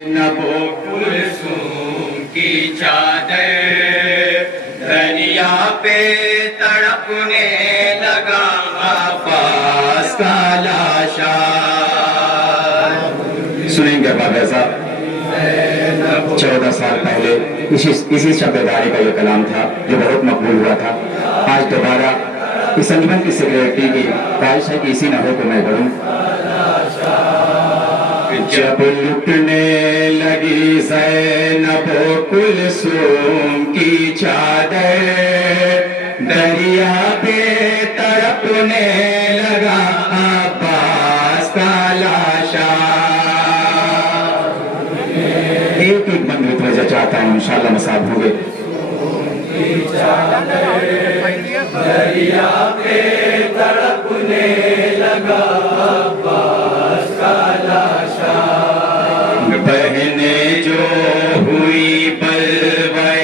नबो कुलसूम की चादर दरिया पे तड़पने लगा अब्बास का लाशा। सुनेंगे बाबा साहब, 14 साल पहले इसी शब्ददारी का ये कलाम था जो बहुत मकबूल हुआ था। आज दोबारा इस अंजुमन की सेक्रेटरी की ख्वाहिश है कि इसी नफे को मैं पढ़ूं। जब लुटने लगी ज़ैनब कुलसूम की चादर दरिया पे तड़पने लगा अब्बास का लाशा। एक एक बंद वजह चाहता हूँ, इंशाअल्लाह मसाब होंगे। दरिया पे तड़पने लगा अब्बास का लाशा। बहने जो हुई बलवे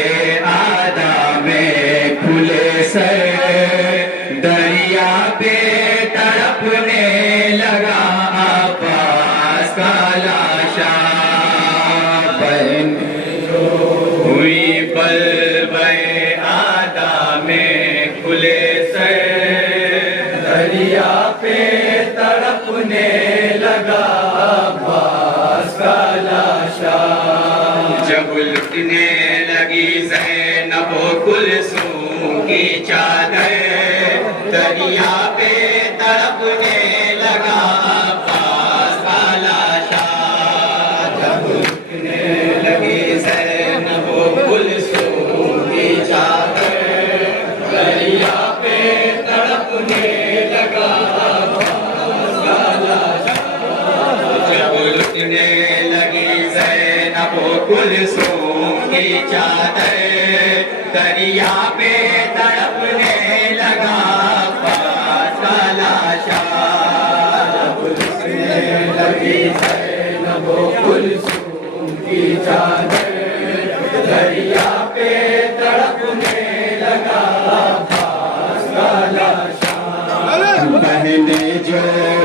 आदा में खुले सर दरिया पे तड़पने लगा अब्बास का लाशा। बहन जो हुई बलवे आदा में खुले सर दरिया पे तड़पने लगा अब्बास का लाशा। जब लुटने लगी ज़ैनब कुलसूम की चादर दरिया पे तड़पने लगा अब्बास का लाशा। जब लुटने लगी ज़ैनब कुलसूम की चादर दरिया पे तड़पने लगा अब्बास का लाशा। जब लुटने लगी ज़ैनब कुलसूम की चादर दरिया पे तड़पने लगा अब्बास का लाशा। जब लुटने लगी ज़ैनब कुलसूम की चादर दरिया पे तड़पने लगा अब्बास का लाशा। बहने जो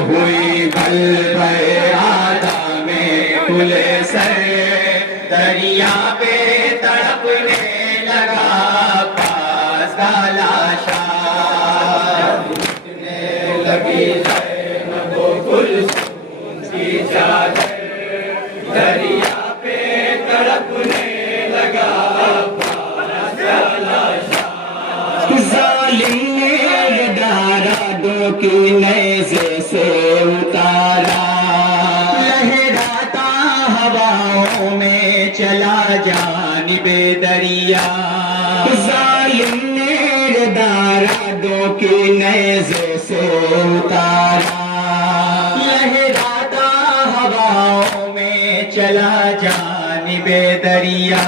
हुई बलवे आदा में खुले सर दरिया पे तड़पने लगा अब्बास का लाशा। लुटने लगी ज़ैनब कुलसूम की चादर दरिया पे तड़पने लगा अब्बास का लाशा। जालिम ने दारादों की नेज़े से उतारा लहराता हवाओं में चला जानिबे दरिया। जालिम ने दारादों की नेज़े से उतारा लहराता हवाओं में चला जानिबे दरिया।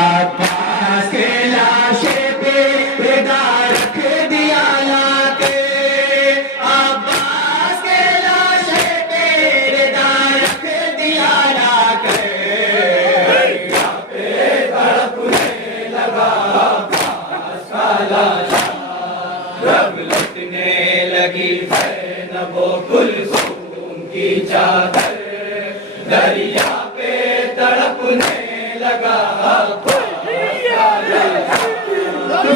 अब्बास के लाशे पे विदा रख दिया लाके। अब्बास के लाशे पे विदा रख दिया लाके। दरिया पे तड़पने लगा अब्बास का लाशा। जब लुटने लगी ज़ैनब कुलसूम की चादर दरिया पे तड़पने लगा अब्बास का लाशा।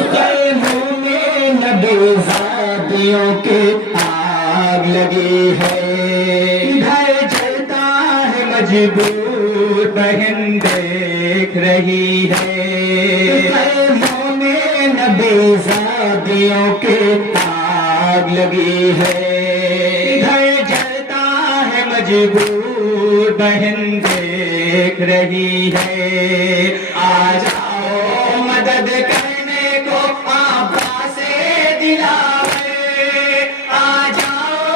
खैमों में नबीज़ादियों की आग लगी है। घर जलता है मजबूर बहन देख रही है। खैमों में नबीज़ादियों की आग लगी है। घर जलता है मजबूर बहन देख रही है। आ जाओ मदद करने को अब्बास से दिलावे। आ जाओ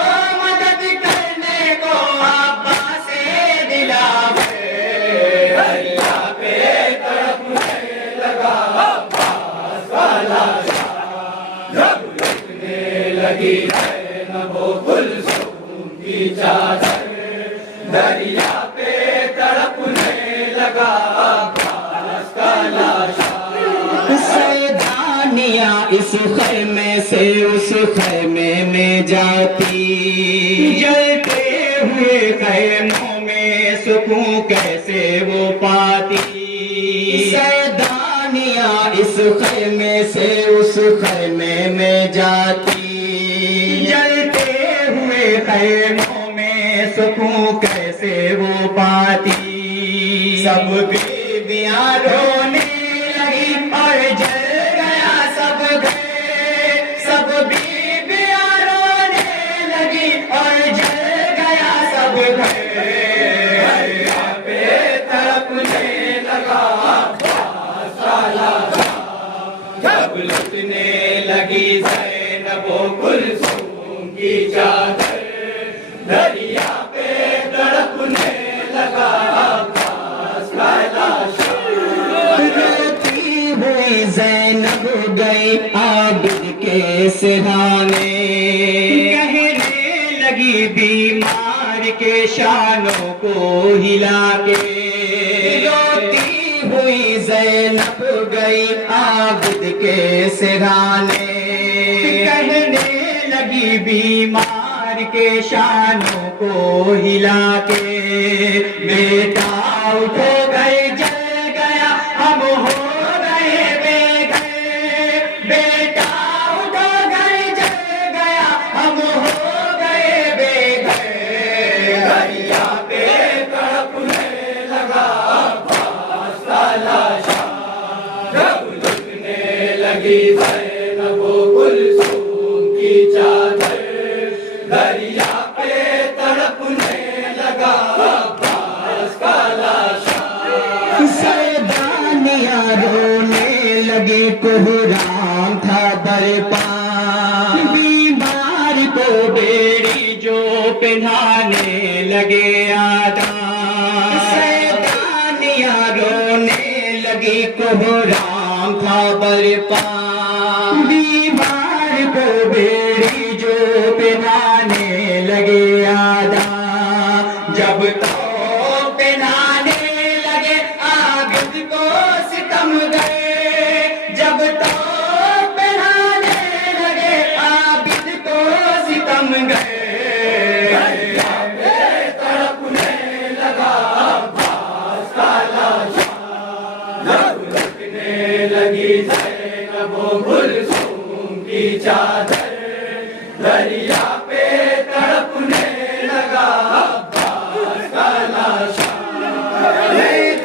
मदद करने को अब्बास से दिलावे। दरिया पे तड़पने लगा अब्बास का लाशा। जब लुटने लगी ज़ैनब कुलसूम की चादर दरिया पे तड़पने लगा अब्बास का लाशा। सैदानियाँ इस खैमे से उस खैमे में जाती जलते हुए खैमों में सुख सकूं कैसे वो पाती। सैदानिया इस खैमे से उस खैमे में जाती। जलते हुए खैमों में सकूं कैसे वो पाती। सब बीबियां रोने लगी और जल गया सब घर। सब बीबियां रोने लगी और जल गया सब घर। पे तड़पने लगा साला जब लुटने लगी ज़ैनब कुलसूम की चादर। दरिया पे तड़पने लगा रोती हुई ज़ैनब गई आबिद के सिरहाने। कहने लगी बीमार के शानों को हिला के। रोती हुई ज़ैनब गई आबिद के सिरहाने। कहने लगी बीमार के शानों को हिला के। बेटा उठो गए जल गया हम हो गए बेघर। बेटा उठो गए जल गया हम हो गए बेघर। दरिया पे तड़पने लगा साला जब लुटने लगी ज़ैनब कुलसूम की चादर। दरिया पे तड़पने लगा सैदानिया रोने लगी कोहराम था बरपा। बीमार को बेड़ी जो पहनाने लगे आदा। सैदानिया रोने लगी कोहराम था बरपा। बीमार को बेड़ी जो पहनाने लगे आदा। जब तो पहनाने लगे आबिद को सितम गए। जब तो पहनाने लगे आबिद को सितम गए। तड़पने लगा साला जब लुटने लगी ज़ैनब कुलसूम की चादर। दरिया पे तड़पने लगा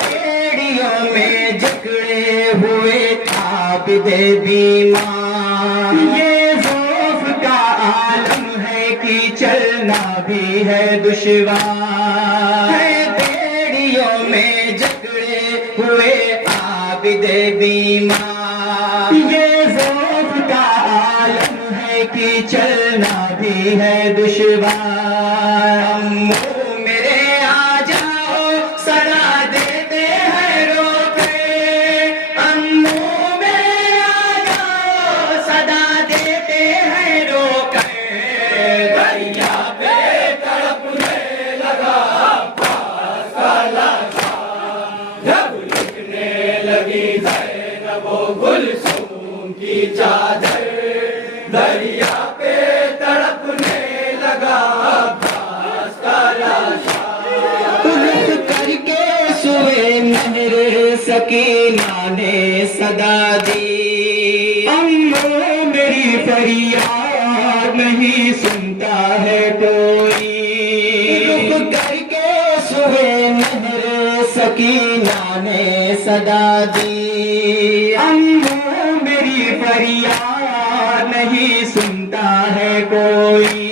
बेड़ियों में जकड़े हुए आबिद बीमार। ये खौफ का आलम है कि चलना भी है दुश्वार। बेड़ियों में जकड़े हुए आबिद बीमार। ये खौफ का आलम है कि चलना भी है दुश्वार। अम्मू मेरे आ जाओ सदा देते हैं रोके। अम्मू मेरे आ जाओ सदा देते हैं रोके। दरिया पे तड़पने लगा साला जब लुटने लगी ज़ैनब कुलसूम की चादर। दरिया पे तड़पने लगा रुख करके सुए मेरे सकीना ने सदा दी। अम्मो मेरी फरियाद नहीं सुनता है कोई। रुख करके सुए मेरे सकीना ने सदा दी। अम्मो मेरी फरियाद नहीं सुनता है कोई।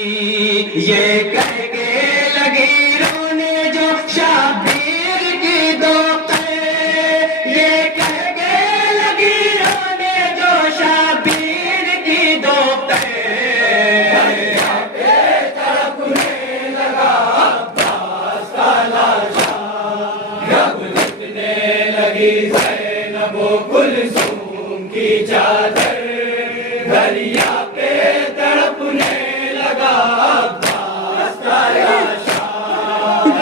ये कह के लगी रोने जो शाबीर की दोपहर। ये कह के लगी रोने जो शाबीर की दोपहर। तड़पने लगा साला जब लुटने लगी ज़ैनब कुलसूम की चादर। दरिया पे तड़पने लगा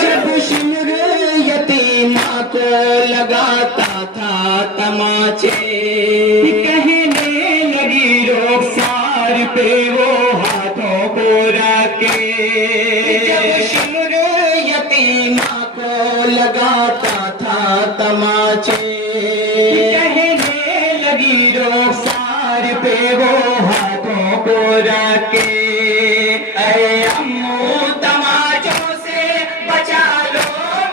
जब शिमर यतीमा को लगाता था तमाचे। कहने लगी रुखसार पे वो हाथों को रखे। जब शिमर यतीमा को रहा था तमाचे। कहने लगी रुखसार पे वो हाथों को रख के, ऐ अम्मू तमाचों से बचा लो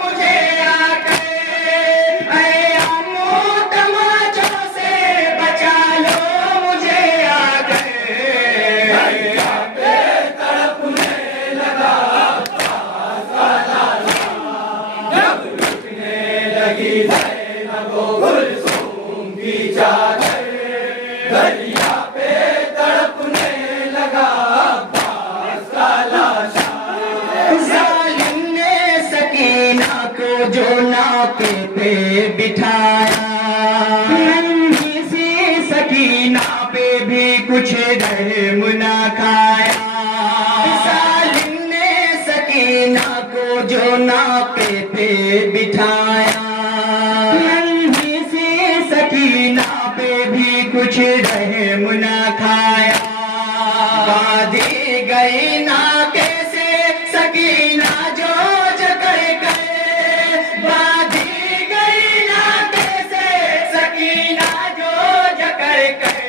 मुझे आके, ऐ अम्मू तमाचों से बचा लो मुझे आके। तड़पने लगा अब्बास का लाशा, जब लुटने लगी ज़ैनब वो कुलसूम की चादर, दरिया पे तड़पने लगा अब्बास का लाशा। जालिम ने सकीना को जो नाके पे बिठाया, नन्ही सी सकीना पे भी कुछ रहम न खाया। जालिम ने सकीना को जो नाके पे बिठाया, नन्ही सी सकीना पे भी कुछ रहम न खाया। बांधी गई नाके से सकीना जो जकड़ गए, बांधी गई नाके से सकीना जो जकड़ गए।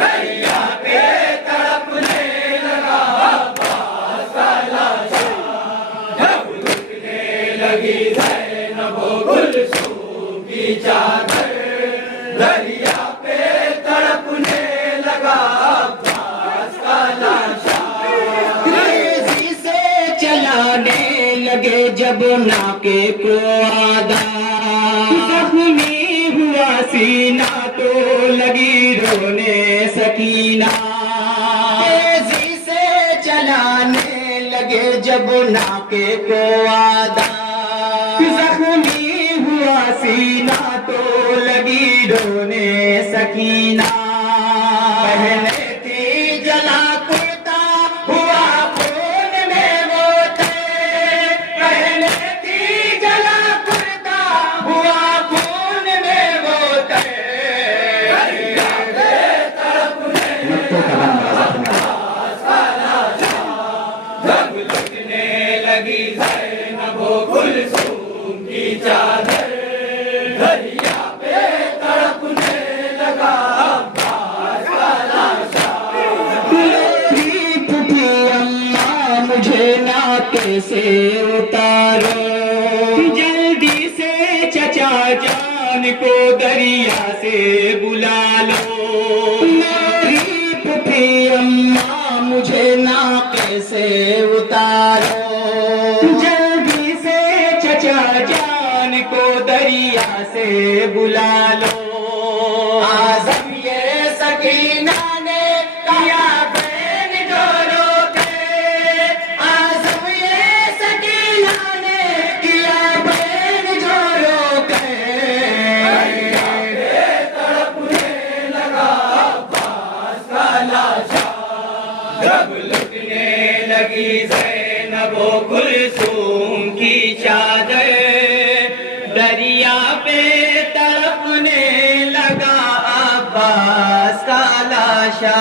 दरिया पे तड़पने लगा अब्बास का लाशा, जब लुटने लगी ज़ैनब वो कुलसूम की चादर, दरिया पे तड़पने लगा अब्बास का लाशा। तेजी से चलाने लगे जब नाके को आधा, जख्मी हुआ सीना तो लगी रोने सकीना। तेजी से चलाने लगे जब नाके को आधा, जख्मी हुआ सीना तो लगी रोने सकीना। पहले थी जला कुर्ता हुआ खून में वो थे, पहले थी जला कुर्ता हुआ खून में वो थे। मत्तों का बन राजा तुम्हारा। जब लुटने लगी ज़ैनब वो कुलसूम की चादर, दरिया पे तड़पने लगा अब्बास का लाशा। मेरी फूफी अम्मा मुझे नाके से उतारो, जल्दी से चचा जान को दरिया से बुला लो। मेरी फूफी अम्मा मुझे नाके से उतारो, जल्दी से चचा जान को दरिया से बुला लो। आज़म ये सकीना ने किया बहन जो रोके, आज़म ये सकीना ने किया बहन जो रोके। तड़पने लगा अब्बास का लाशा, जब लुटने लगी ज़ैनब वो कुलसूम की चादर, दरिया पे तड़पने लगा अब्बास का लाशा।